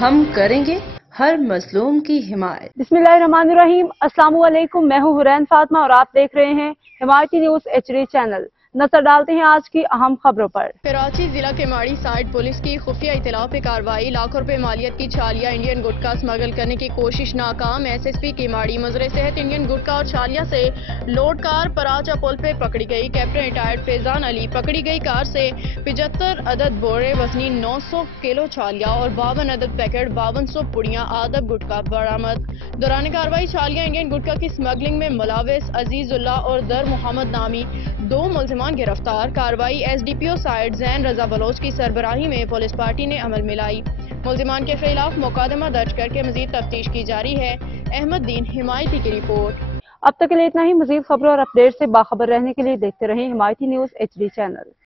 ہم کریں گے ہر مظلوم کی حمایت۔ بسم اللہ الرحمن الرحیم۔ السلام علیکم، میں ہوں حرین فاطمہ اور آپ دیکھ رہے ہیں حمایتی نیوز HD چینل۔ نظر ڈالتے ہیں آج کی اہم خبروں پر۔ کراچی ضلع کیماڑی سائیڈ پولیس کی خفیہ اطلاع پہ کارروائی، لاکھوں روپے مالیت کی چھالیاں انڈین گٹکا اسمگل کرنے کی کوشش ناکام۔ SSP کیماڑی مضر صحت انڈین گٹکا اور چھالیاں سے لوڈ کار پراچا پل پہ پکڑی گئی۔ کیپٹن ریٹائرڈ فیضان علی پکڑی گئی کار سے 75 عدد بورے وزنی 900 کلو چھالیاں اور 52 عدد پیکٹ 5200 پڑیاں آدب گٹکا برآمد۔ دوران کارروائی چھالیاں انڈین گٹکا کی اسمگلنگ میں ملوث عزیز اللہ اور در محمد نامی 2 ملزمان گرفتار۔ کارروائی SDPO سائیڈ زین رضا بلوچ کی سربراہی میں پولیس پارٹی نے عمل میں لائی۔ ملزمان کے خلاف مقدمہ درج کر کے مزید تفتیش کی جاری ہے۔ احمد دین حمایتی کی رپورٹ۔ اب تک کے لیے اتنا ہی۔ مزید خبروں اور اپڈیٹ سے باخبر رہنے کے لیے دیکھتے رہیں حمایتی نیوز HD چینل۔